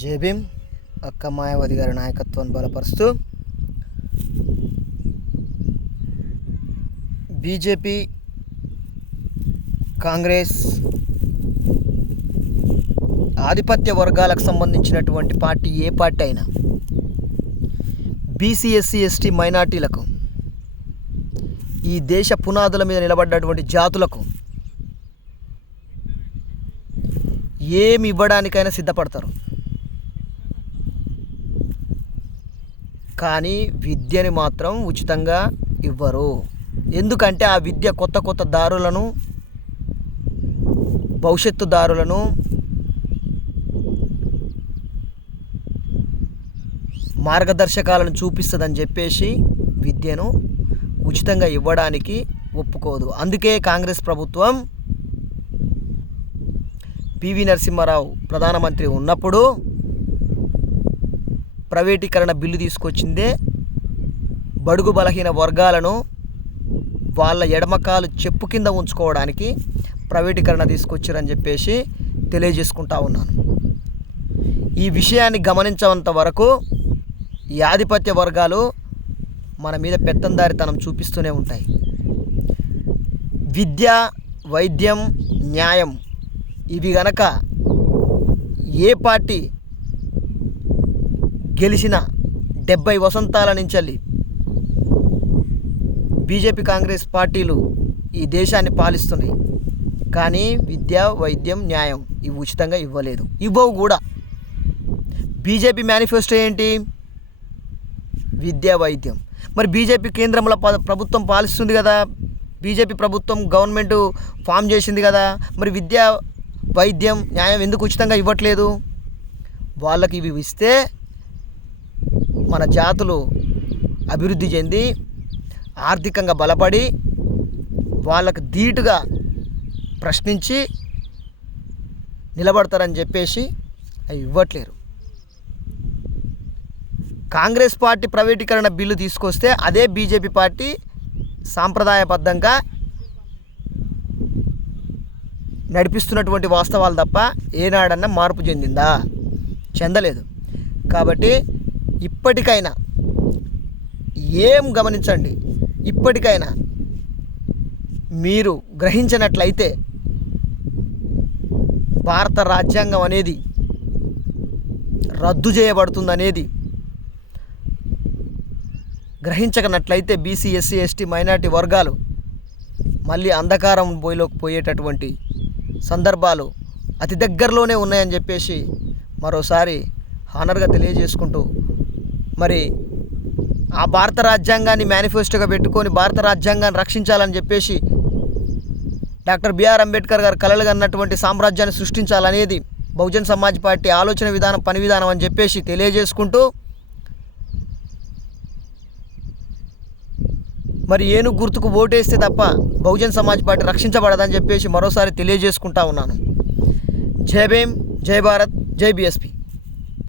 జై భీమ్. అక్క మాయావతి గారి నాయకత్వాన్ని బలపరుస్తూ బీజేపీ, కాంగ్రెస్ ఆధిపత్య వర్గాలకు సంబంధించినటువంటి పార్టీ ఏ పార్టీ అయినా బీసీ, ఎస్సీ, ఎస్టీ, మైనార్టీలకు, ఈ దేశ పునాదుల మీద నిలబడ్డటువంటి జాతులకు ఏమి ఇవ్వడానికైనా సిద్ధపడతారు. కానీ విద్యని మాత్రం ఉచితంగా ఇవ్వరు. ఎందుకంటే ఆ విద్య కొత్త కొత్త దారులను, భవిష్యత్తు దారులను, మార్గదర్శకాలను చూపిస్తుందని చెప్పేసి విద్యను ఉచితంగా ఇవ్వడానికి ఒప్పుకోదు. అందుకే కాంగ్రెస్ ప్రభుత్వం పివి నరసింహారావు ప్రధానమంత్రి ఉన్నప్పుడు ప్రైవేటీకరణ బిల్లు తీసుకొచ్చిందే బడుగు బలహీన వర్గాలను వాళ్ళ ఎడమకాలు చెప్పు కింద ఉంచుకోవడానికి ప్రైవేటీకరణ తీసుకొచ్చారని చెప్పేసి తెలియజేసుకుంటా ఉన్నాను. ఈ విషయాన్ని గమనించేంత వరకు ఈ ఆధిపత్య వర్గాలు మన మీద పెత్తందారితనం చూపిస్తూనే ఉంటాయి. విద్య, వైద్యం, న్యాయం ఇవి గనక ఏ పార్టీ గెలిచిన 70 వసంతాల నుంచి బీజేపీ, కాంగ్రెస్ పార్టీలు ఈ దేశాన్ని పాలిస్తున్నాయి. కానీ విద్య, వైద్యం, న్యాయం ఇవి ఉచితంగా ఇవ్వలేదు, ఇవ్వవు కూడా. బీజేపీ మేనిఫెస్టో ఏంటి? విద్య, వైద్యం. మరి బీజేపీ కేంద్రంలో ప్రభుత్వం పాలిస్తుంది కదా, బీజేపీ ప్రభుత్వం గవర్నమెంట్ ఫామ్ చేసింది కదా, మరి విద్య, వైద్యం, న్యాయం ఎందుకు ఉచితంగా ఇవ్వట్లేదు? వాళ్ళకి ఇవి ఇస్తే మన జాతులు అభివృద్ధి చెంది ఆర్థికంగా బలపడి వాళ్ళకు ధీటుగా ప్రశ్నించి నిలబడతారని చెప్పేసి అవి ఇవ్వట్లేరు. కాంగ్రెస్ పార్టీ ప్రైవేటీకరణ బిల్లు తీసుకొస్తే అదే బీజేపీ పార్టీ సాంప్రదాయబద్ధంగా నడిపిస్తున్నటువంటి వాస్తవాలు తప్ప ఏనాడన్నా మార్పు చెందిందా? చెందలేదు. కాబట్టి ఇప్పటికైనా గమనించండి, ఇప్పటికైనా మీరు గ్రహించినట్లయితే భారత రాజ్యాంగం అనేది రద్దు చేయబడుతుందనేది గ్రహించనట్లయితే బీసీ, ఎస్సీ, ఎస్టీ, మైనార్టీ వర్గాలు మళ్ళీ అంధకారం బోయిలోకి పోయేటటువంటి సందర్భాలు అతి దగ్గరలోనే ఉన్నాయని చెప్పేసి మరోసారి హానర్గా తెలియజేసుకుంటూ, మరి ఆ భారత రాజ్యాంగాన్ని మేనిఫెస్టోగా పెట్టుకొని భారత రాజ్యాంగాన్ని రక్షించాలని చెప్పేసి డాక్టర్ బిఆర్ అంబేద్కర్ గారు కలలుగా అన్నటువంటి సామ్రాజ్యాన్ని సృష్టించాలనేది బహుజన్ సమాజ్ పార్టీ ఆలోచన విధానం, పని విధానం అని చెప్పేసి తెలియజేసుకుంటూ, మరి ఏనుగు గుర్తుకు ఓటేస్తే తప్ప బహుజన్ సమాజ్ పార్టీ రక్షించబడదని చెప్పేసి మరోసారి తెలియజేసుకుంటా ఉన్నాను. జై భీమ్, జై భారత్, జై బీఎస్పీ.